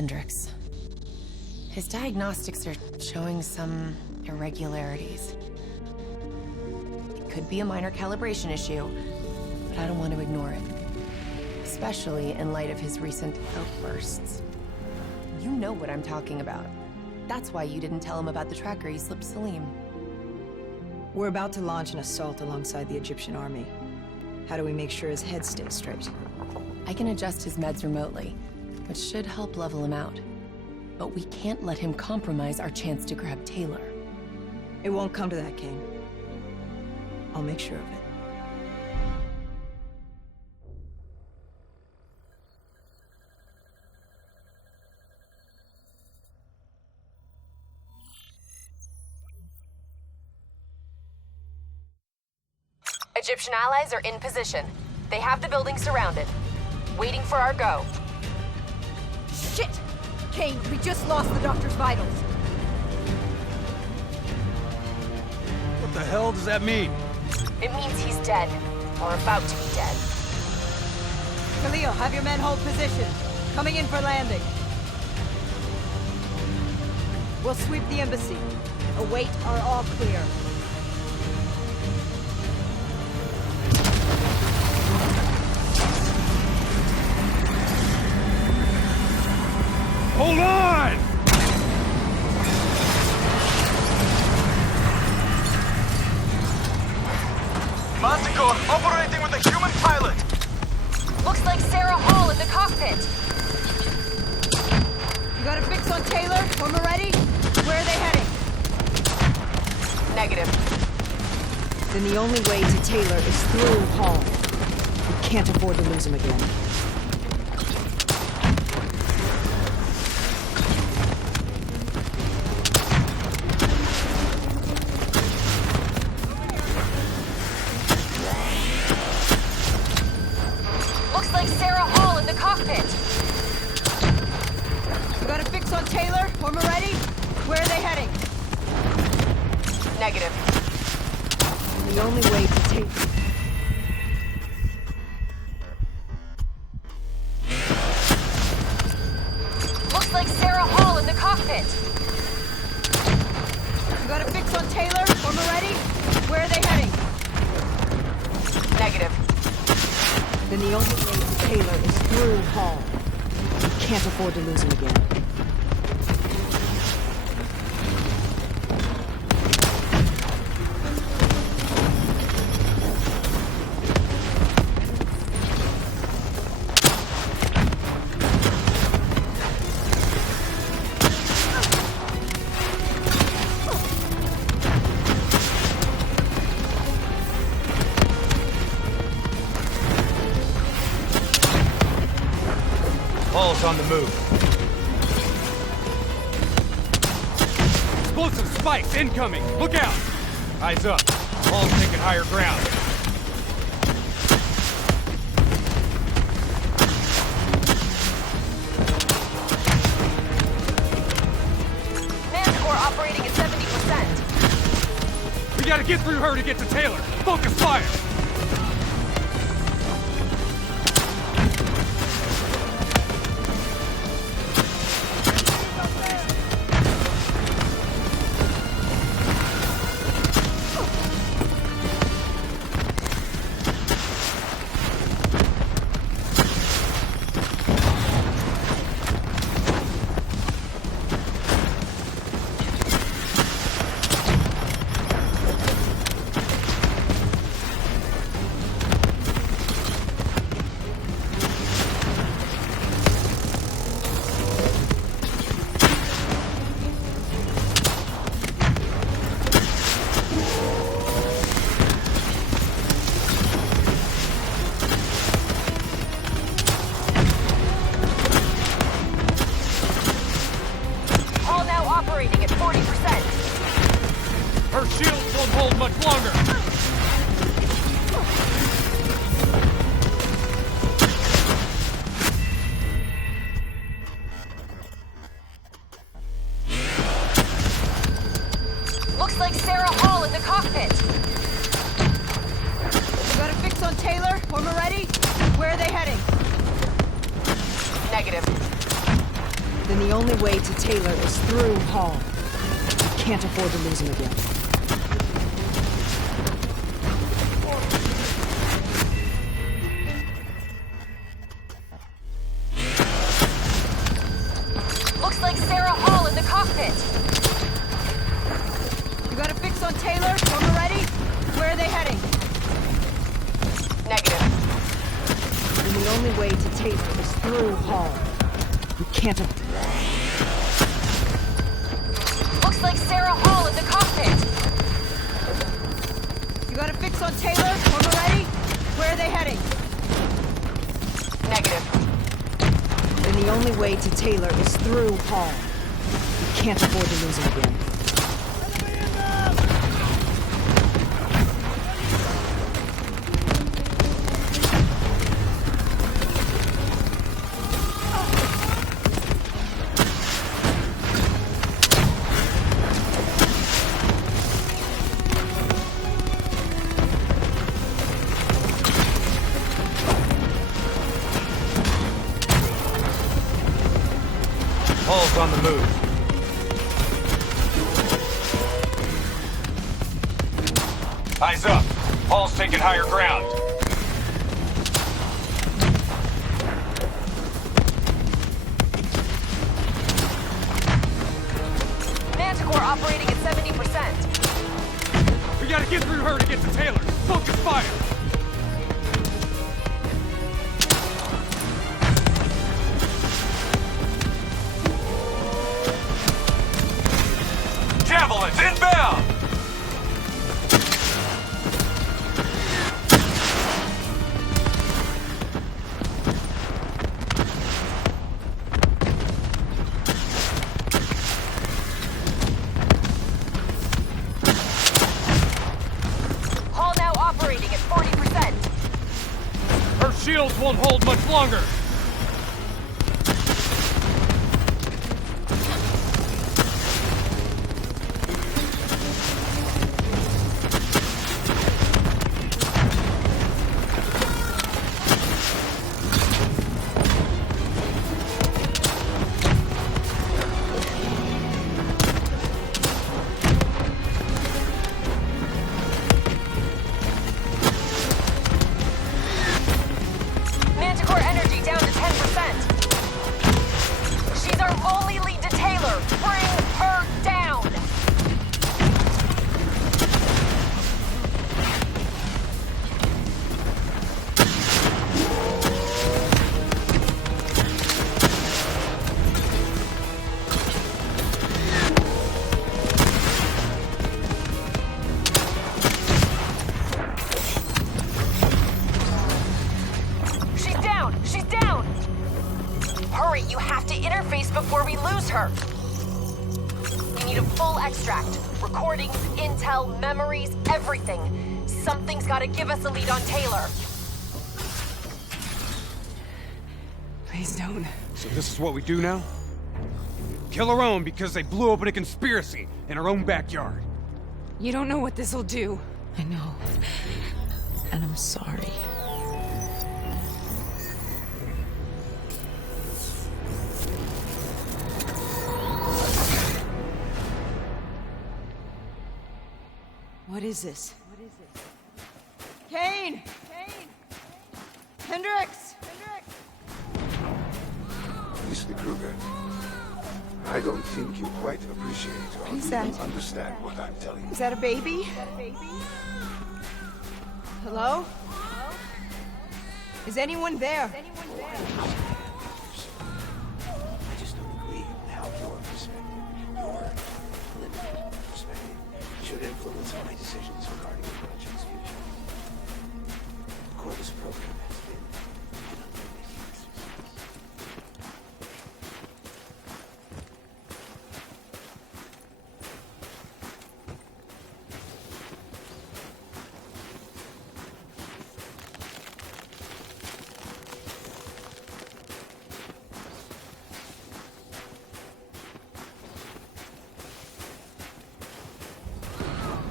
Hendricks. His diagnostics are showing some irregularities. It could be a minor calibration issue, but I don't want to ignore it. Especially in light of his recent outbursts. You know what I'm talking about. That's why you didn't tell him about the tracker he slipped Salim. We're about to launch an assault alongside the Egyptian army. How do we make sure his head stays straight? I can adjust his meds remotely, which should help level him out. But we can't let him compromise our chance to grab Taylor. It won't come to that, Kane. I'll make sure of it. Egyptian allies are in position. They have the building surrounded, waiting for our go. Shit! Kane, we just lost the doctor's vitals. What the hell does that mean? It means he's dead, or about to be dead. Khalil, have your men hold position. Coming in for landing. We'll sweep the embassy. Await our all clear. Hold on! Manticore operating with a human pilot! Looks like Sarah Hall in the cockpit. You got a fix on Taylor? When we're ready? Where are they heading? Negative. Then the only way to Taylor is through Hall. We can't afford to lose him again. Looks like Sarah Hall in the cockpit. You got a fix on Taylor? When we're ready? Where are they heading? Negative. And the only way to Taylor... Looks like Sarah Hall in the cockpit. You got a fix on Taylor? When we're ready? Where are they heading? Negative. Then the only way to Taylor is through Hall. We can't afford to lose him again. Hall's on the move. Explosive spikes incoming! Look out! Eyes up. Hall's taking higher ground. Manticore operating at 70%. We gotta get through her to get to Taylor. Focus fire! Hall now operating at 40%. Her shields won't hold much longer! Looks like Sarah Hall in the cockpit. You got a fix on Taylor? When we're ready? Where are they heading? Negative. Then the only way to Taylor is through Hall. We can't afford to lose him again. Looks like Sarah Hall in the cockpit. You got a fix on Taylor? Armor ready? Where are they heading? Negative. And the only way to Taylor is through Hall. We can't Looks like Sarah Hall in the cockpit. You got a fix on Taylor? Armor ready? Where are they heading? Negative. And the only way to Taylor is through Hall. We can't afford to lose him again. Hall's on the move. Eyes up. Hall's taking higher ground. Manticore operating at 70%. We gotta get through her to get to Taylor. Focus fire. Javelins inbound! Hall now operating at 40%. Her shields won't hold much longer. Manticore energy down to 10%. She's our only lead to Taylor. Bring her down. She's down! She's down! Hurry, you have to interface before we lose her. You need a full extract. Recordings, intel, memories, everything. Something's gotta give us a lead on Taylor. Please don't. So this is what we do now? Kill our own because they blew open a conspiracy in our own backyard. You don't know what this'll do. I know. And I'm sorry. What is this? Kane! Hendricks! Mr. Kruger, I don't think you quite appreciate or Who's even that? understand what I'm telling you. Is that a baby? Hello? Is anyone there? I just don't agree with how your perspective, your limited perspective, should influence my decisions regarding the project's future. Of course, this program has been an amazing success.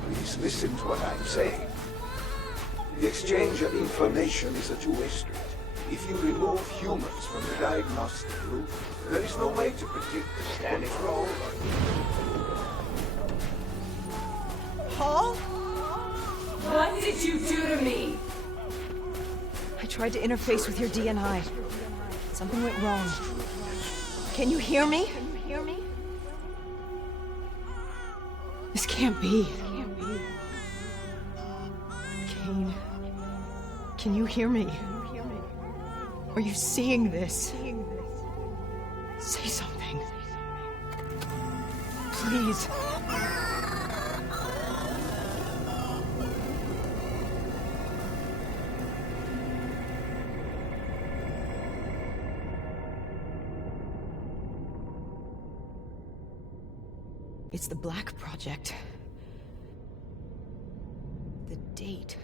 Please listen to what I'm saying. The exchange of information is a two-way street. If you remove humans from the diagnostic loop, there is no way to predict the standing role. Paul? What did you do to me? I tried to interface with your DNI. Something went wrong. Can you hear me? This can't be. Kane, can you hear me? Are you seeing this? Say something. Please. It's the Black Project. The date.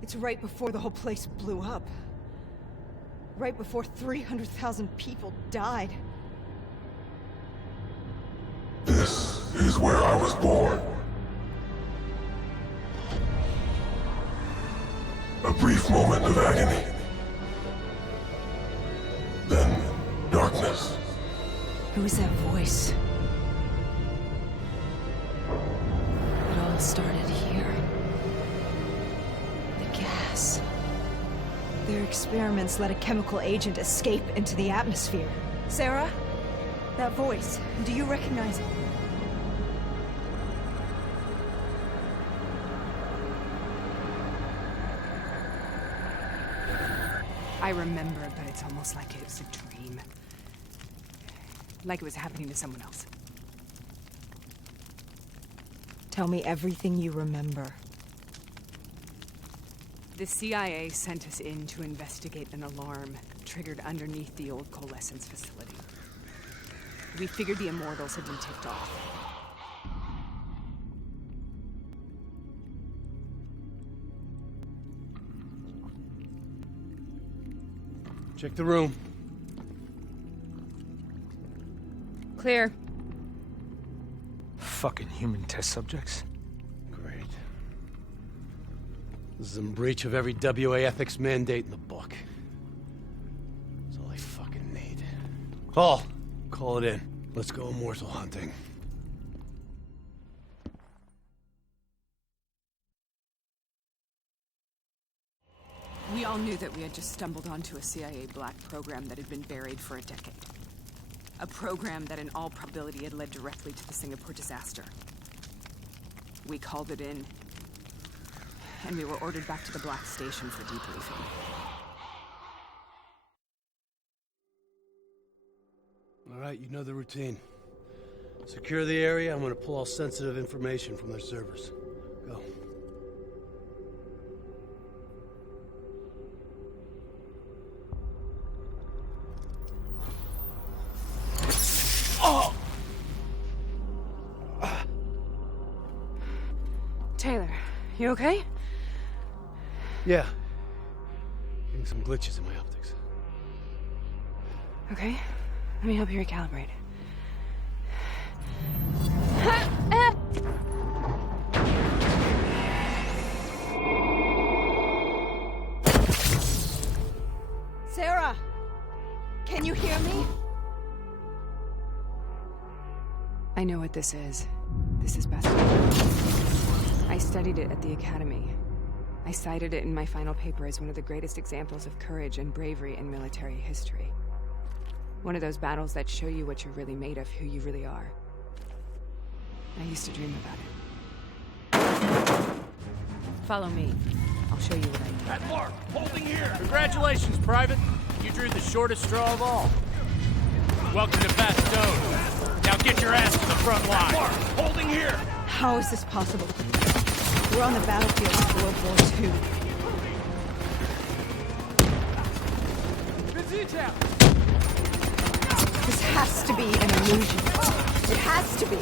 It's right before the whole place blew up. Right before 300,000 people died. This is where I was born. A brief moment of agony. Then, darkness. Who is that voice? It all started here. The gas. Their experiments let a chemical agent escape into the atmosphere. Sarah? That voice, do you recognize it? I remember, but it's almost like it was a dream. Like it was happening to someone else. Tell me everything you remember. The CIA sent us in to investigate an alarm triggered underneath the old coalescence facility. We figured the Immortals had been tipped off. Check the room. Clear. Fucking human test subjects. Great. This is in breach of every WA ethics mandate in the book. That's all I fucking need. Paul, call it in. Let's go immortal hunting. We all knew that we had just stumbled onto a CIA black program that had been buried for a decade. A program that in all probability had led directly to the Singapore disaster. We called it in, and we were ordered back to the Black Station for debriefing. All right, you know the routine. Secure the area. I'm gonna pull all sensitive information from their servers. Go. Taylor, you okay? Yeah. Getting some glitches in my optics. Okay, let me help you recalibrate. Sarah! Can you hear me? I know what this is. This is best. I studied it at the Academy. I cited it in my final paper as one of the greatest examples of courage and bravery in military history. One of those battles that show you what you're really made of, who you really are. I used to dream about it. Follow me. I'll show you what I do. At mark, holding here. Congratulations, Private. You drew the shortest straw of all. Welcome to Bastogne. Now get your ass to the front line. Mark, holding here. How is this possible? We're on the battlefield of World War II. This has to be an illusion. It has to be.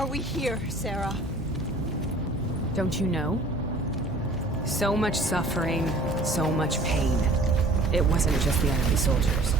are we here, Sarah? Don't you know? So much suffering, so much pain. It wasn't just the enemy soldiers.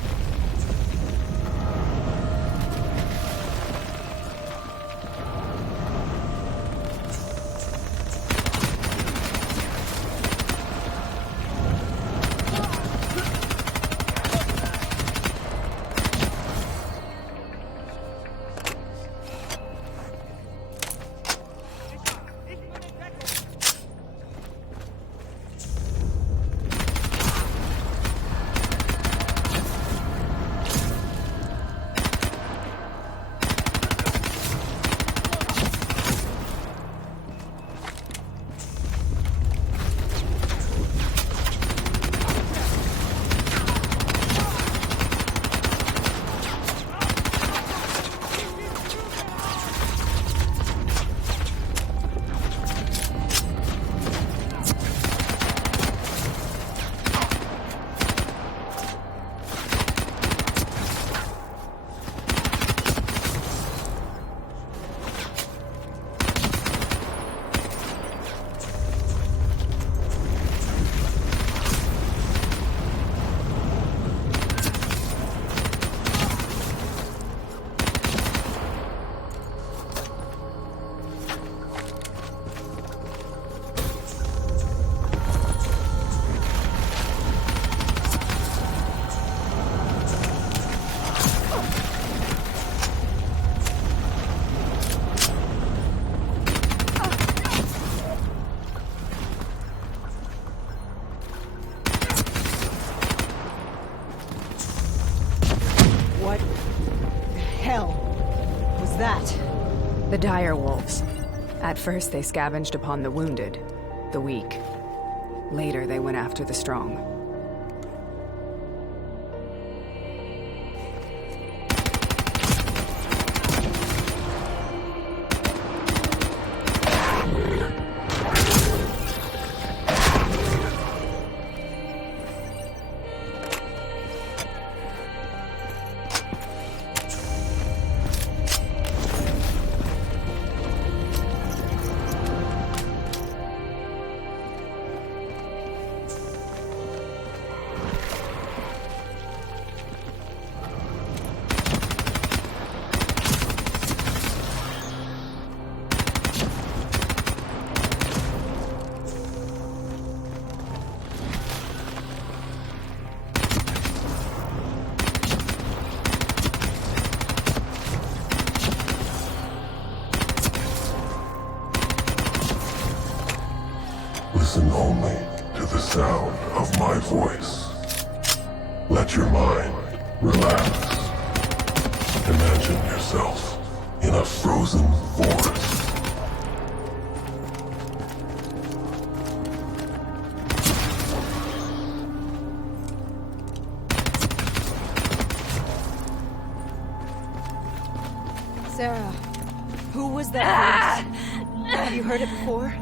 The dire wolves. At first they scavenged upon the wounded, the weak. Later they went after the strong. Listen only to the sound of my voice. Let your mind relax. Imagine yourself in a frozen forest. Sarah, who was that voice? Have you heard it before?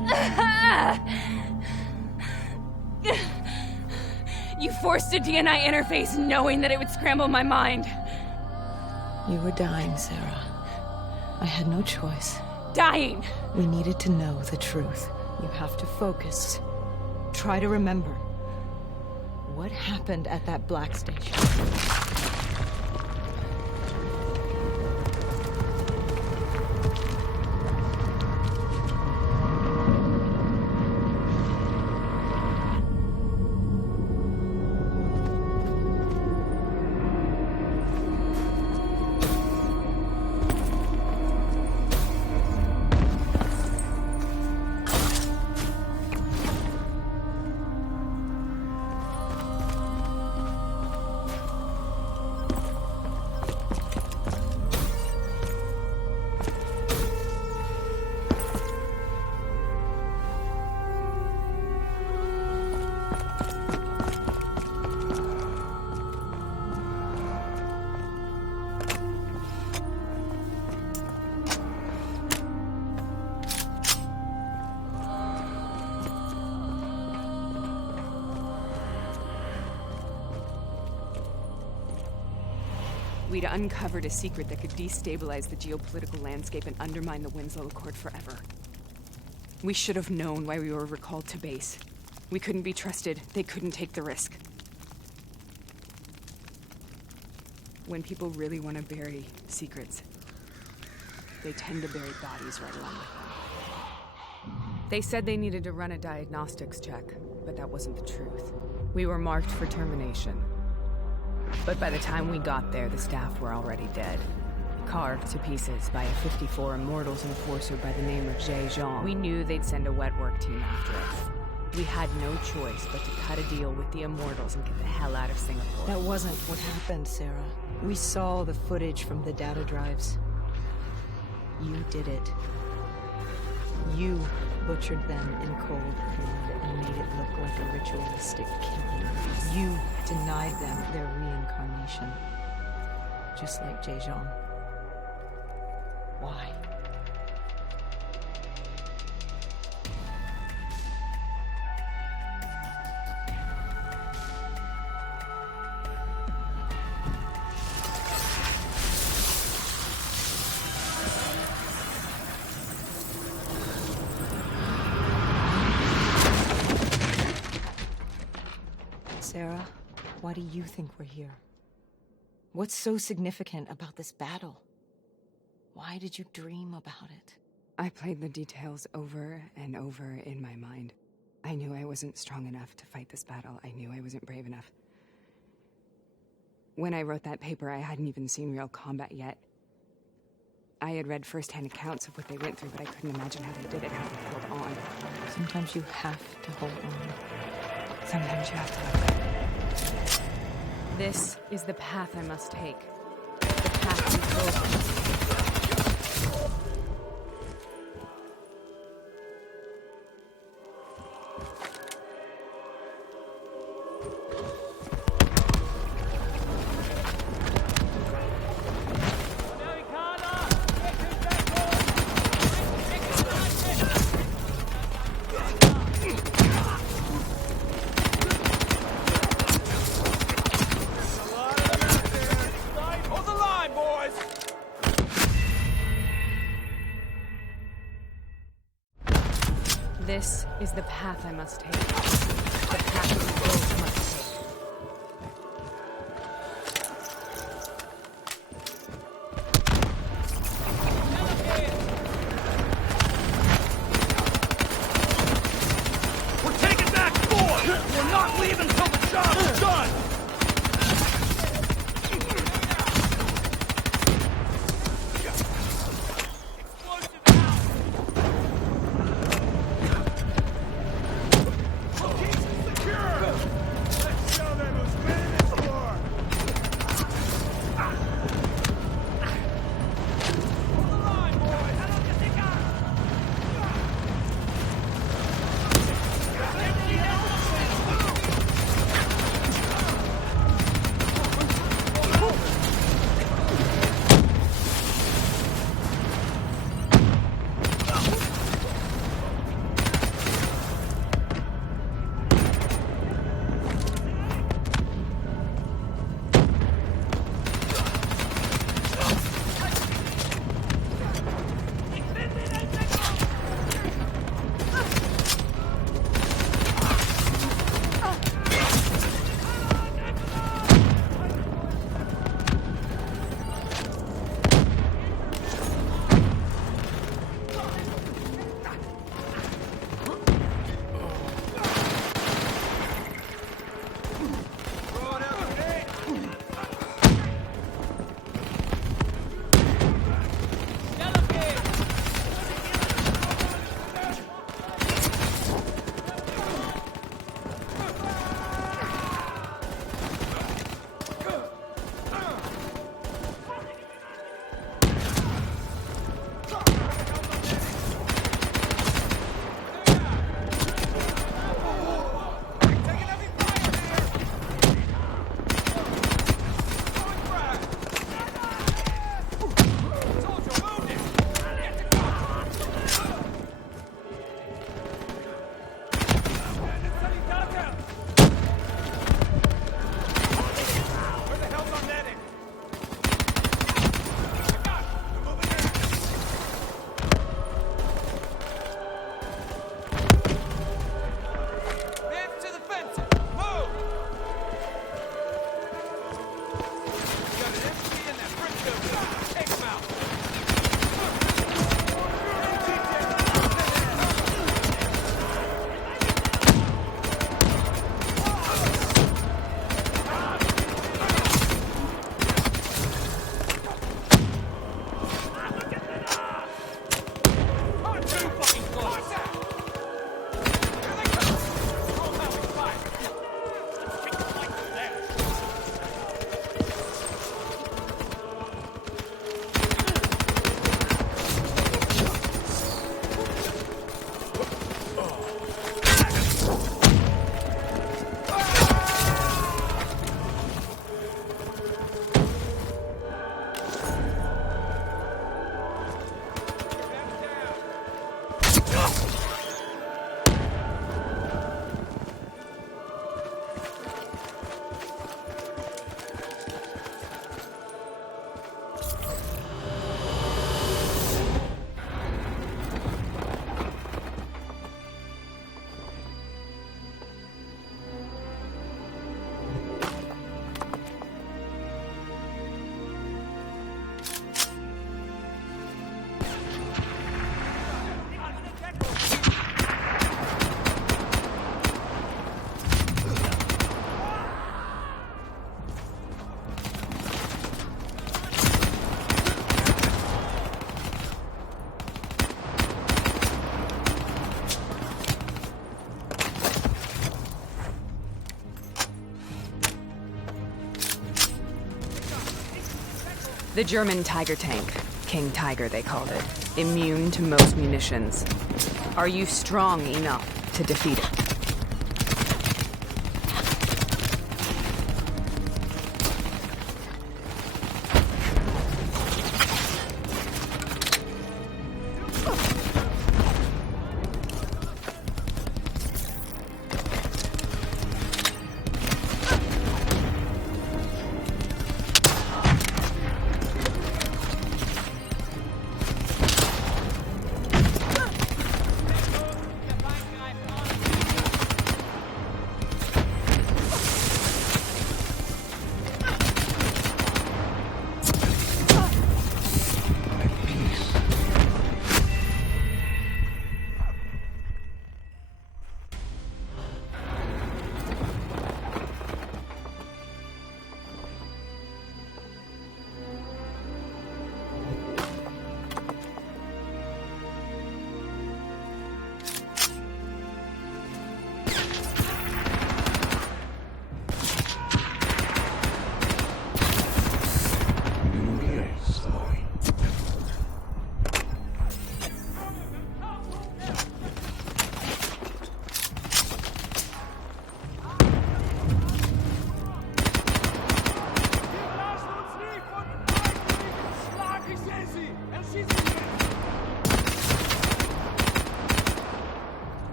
You forced a DNA interface knowing that it would scramble my mind. You were dying, Sarah. I had no choice. Dying! We needed to know the truth. You have to focus. Try to remember. What happened at that black station? We'd uncovered a secret that could destabilize the geopolitical landscape and undermine the Winslow Accord forever. We should have known why we were recalled to base. We couldn't be trusted. They couldn't take the risk. When people really want to bury secrets, they tend to bury bodies right along with them. They said they needed to run a diagnostics check, but that wasn't the truth. We were marked for termination. But by the time we got there, the staff were already dead. Carved to pieces by a 54 Immortals enforcer by the name of Jay Jean. We knew they'd send a wet work team after us. We had no choice but to cut a deal with the Immortals and get the hell out of Singapore. That wasn't what happened, Sarah. We saw the footage from the data drives. You did it. You butchered them in cold blood and made it look like a ritualistic killing. You denied them their reincarnation. Just like Jay Jean. Why? Sarah, why do you think we're here? What's so significant about this battle? Why did you dream about it? I played the details over and over in my mind. I knew I wasn't strong enough to fight this battle. I knew I wasn't brave enough. When I wrote that paper, I hadn't even seen real combat yet. I had read first-hand accounts of what they went through, but I couldn't imagine how they did it, how they held on. Sometimes you have to hold on. Sometimes you have to let go. This is the path I must take. The path we both must take. This is the path I must take. The path we both must take. We're taking back Ford! We're not leaving till the job is done! The German Tiger tank. King Tiger, they called it. Immune to most munitions. Are you strong enough to defeat it?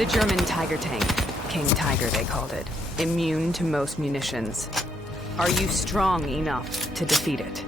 The German Tiger tank. King Tiger, they called it. Immune to most munitions. Are you strong enough to defeat it?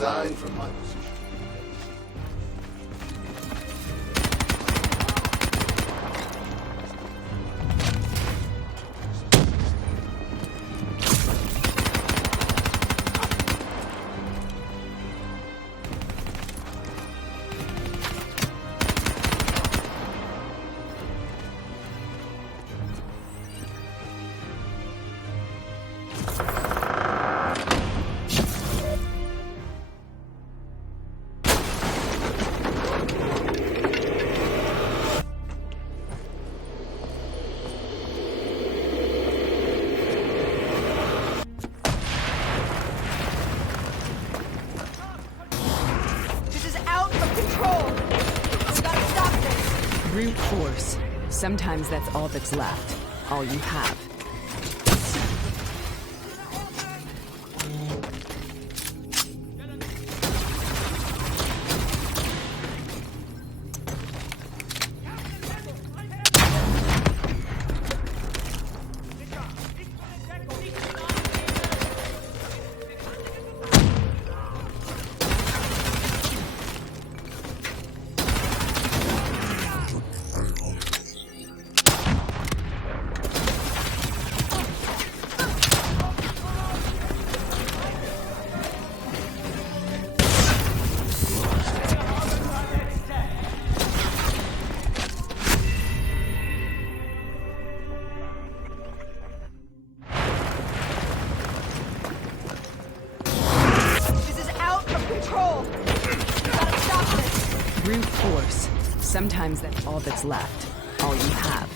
aside from my position. Brute force. Sometimes that's all that's left. All you have. Brute force. Sometimes that's all that's left. All you have.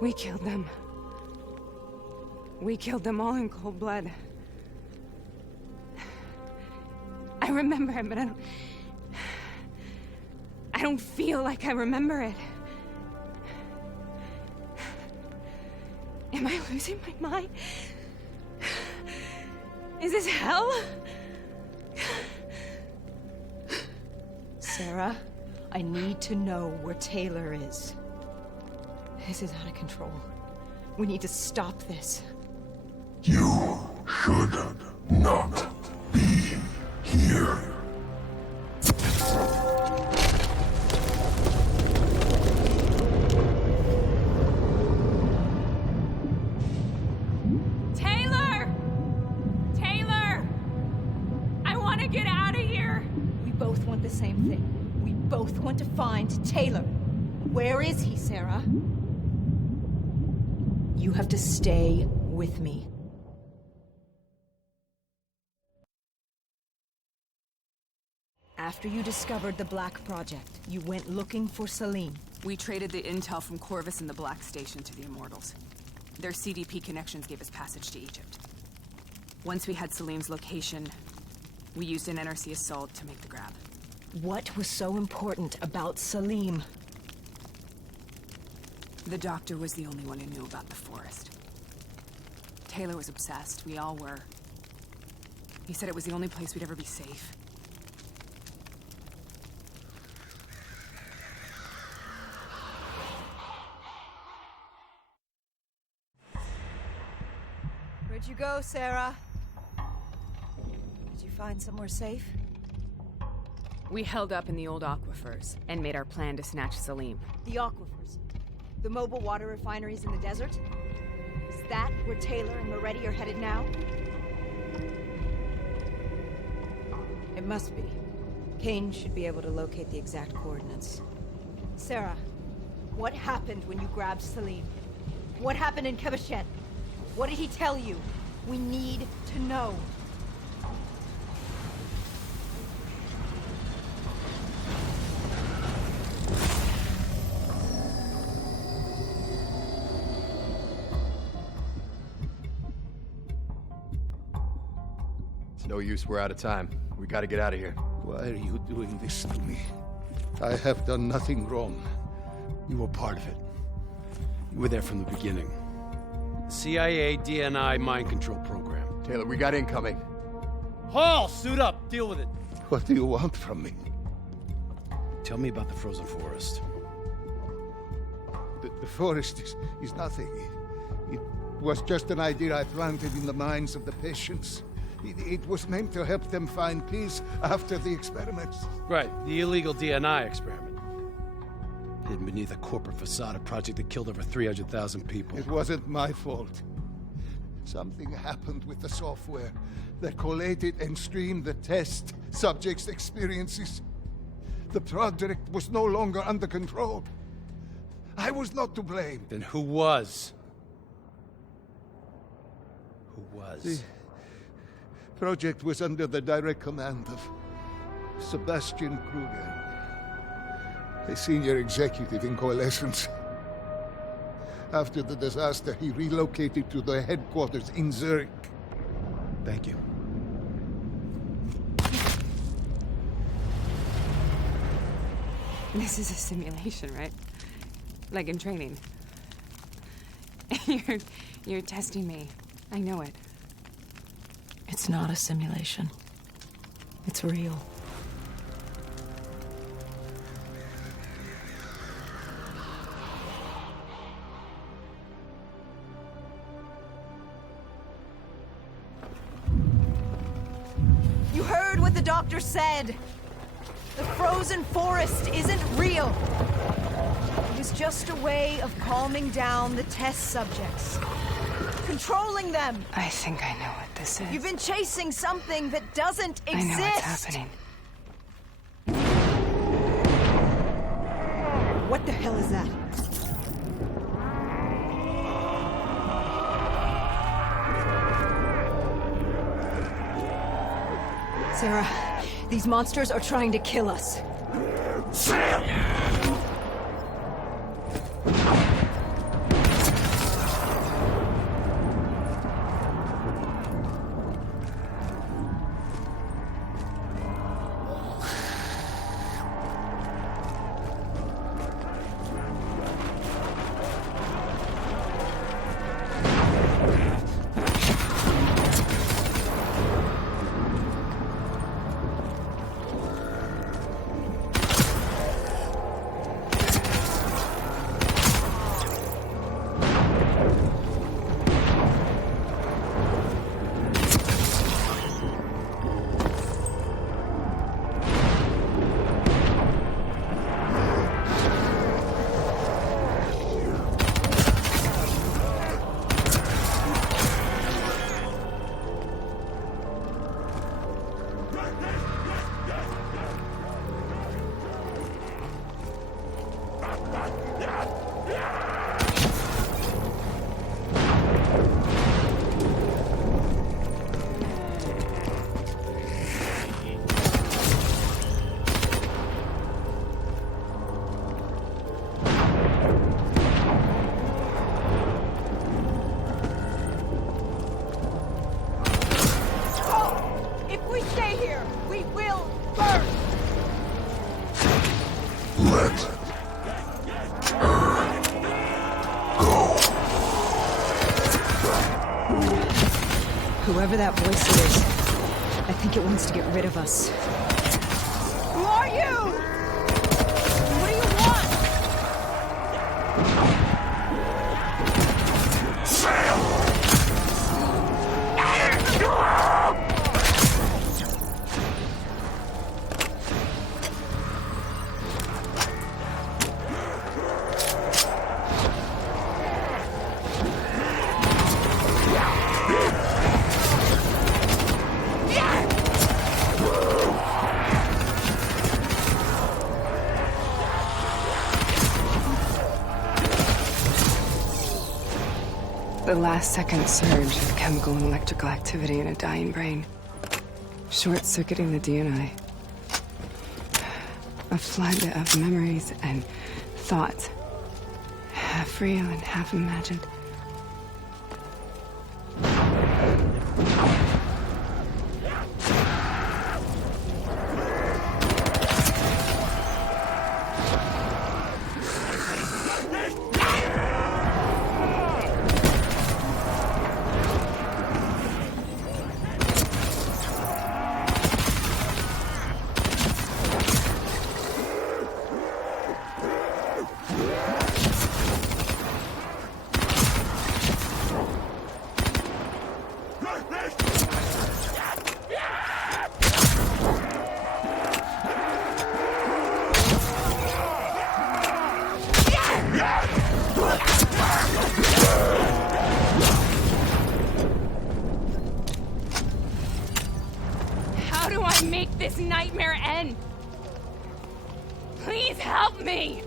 We killed them. We killed them all in cold blood. I remember it, but I don't feel like I remember it. Am I losing my mind? Is this hell? Sarah, I need to know where Taylor is. This is out of control. We need to stop this. You should not be here. Taylor! Taylor! I want to get out of here! We both want the same thing. We both want to find Taylor. Where is he, Sarah? You have to stay with me. After you discovered the Black Project, you went looking for Salim. We traded the intel from Corvus and the Black Station to the Immortals. Their CDP connections gave us passage to Egypt. Once we had Salim's location, we used an NRC assault to make the grab. What was so important about Salim? The doctor was the only one who knew about the forest. Taylor was obsessed. We all were. He said it was the only place we'd ever be safe. Where'd you go, Sarah? Did you find somewhere safe? We held up in the old aquifers and made our plan to snatch Salim. The aquifers. The mobile water refineries in the desert? Is that where Taylor and Moretti are headed now? It must be. Kane should be able to locate the exact coordinates. Sarah, what happened when you grabbed Salim? What happened in Kebashet? What did he tell you? We need to know. It's no use, we're out of time. We gotta get out of here. Why are you doing this to me? I have done nothing wrong. You were part of it. You were there from the beginning. CIA, DNI, mind control program. Taylor, we got incoming. Hall, suit up. Deal with it. What do you want from me? Tell me about the frozen forest. The forest is nothing. It was just an idea I planted in the minds of the patients. It was meant to help them find peace after the experiments. Right, the illegal DNI experiment. Hidden beneath a corporate facade, a project that killed over 300,000 people. It wasn't my fault. Something happened with the software that collated and streamed the test subjects' experiences. The project was no longer under control. I was not to blame. Then who was? Who was? The project was under the direct command of Sebastian Kruger, a senior executive in Coalescence. After the disaster, he relocated to the headquarters in Zurich. Thank you. This is a simulation, right? Like in training. You're testing me. I know it. It's not a simulation. It's real. You heard what the doctor said. The frozen forest isn't real. It was just a way of calming down the test subjects. Controlling them. I think I know what this is. You've been chasing something that doesn't exist. I know what's happening. What the hell is that? Sarah, these monsters are trying to kill us. Whoever that voice is, I think it wants to get rid of us. Who are you? What do you want? The last-second surge of chemical and electrical activity in a dying brain. Short-circuiting the DNA. A flood of memories and thoughts. Half real and half imagined. How do I make this nightmare end? Please help me!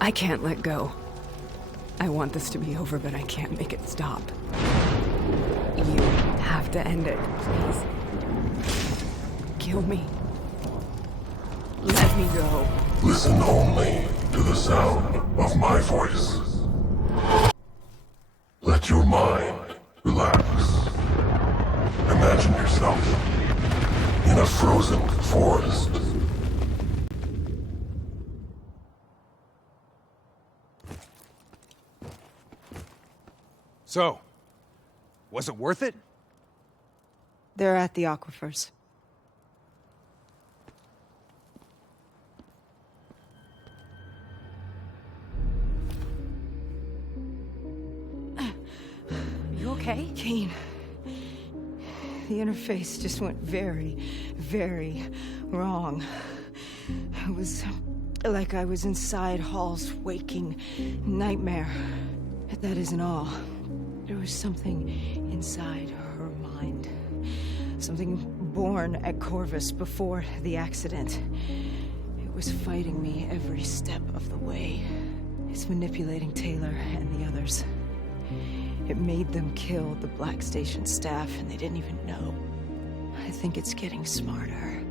I can't let go. I want this to be over, but I can't make it stop. You have to end it, please. Kill me. Let me go. Listen only to the sound of my voice. Let your mind relax. Imagine yourself in a frozen forest. So, was it worth it? They're at the aquifers. You okay? Kane. The interface just went very, very wrong. It was like I was inside Hall's waking nightmare. But that isn't all. There was something inside her mind. Something born at Corvus before the accident. It was fighting me every step of the way. It's manipulating Taylor and the others. It made them kill the Black Station staff, and they didn't even know. I think it's getting smarter.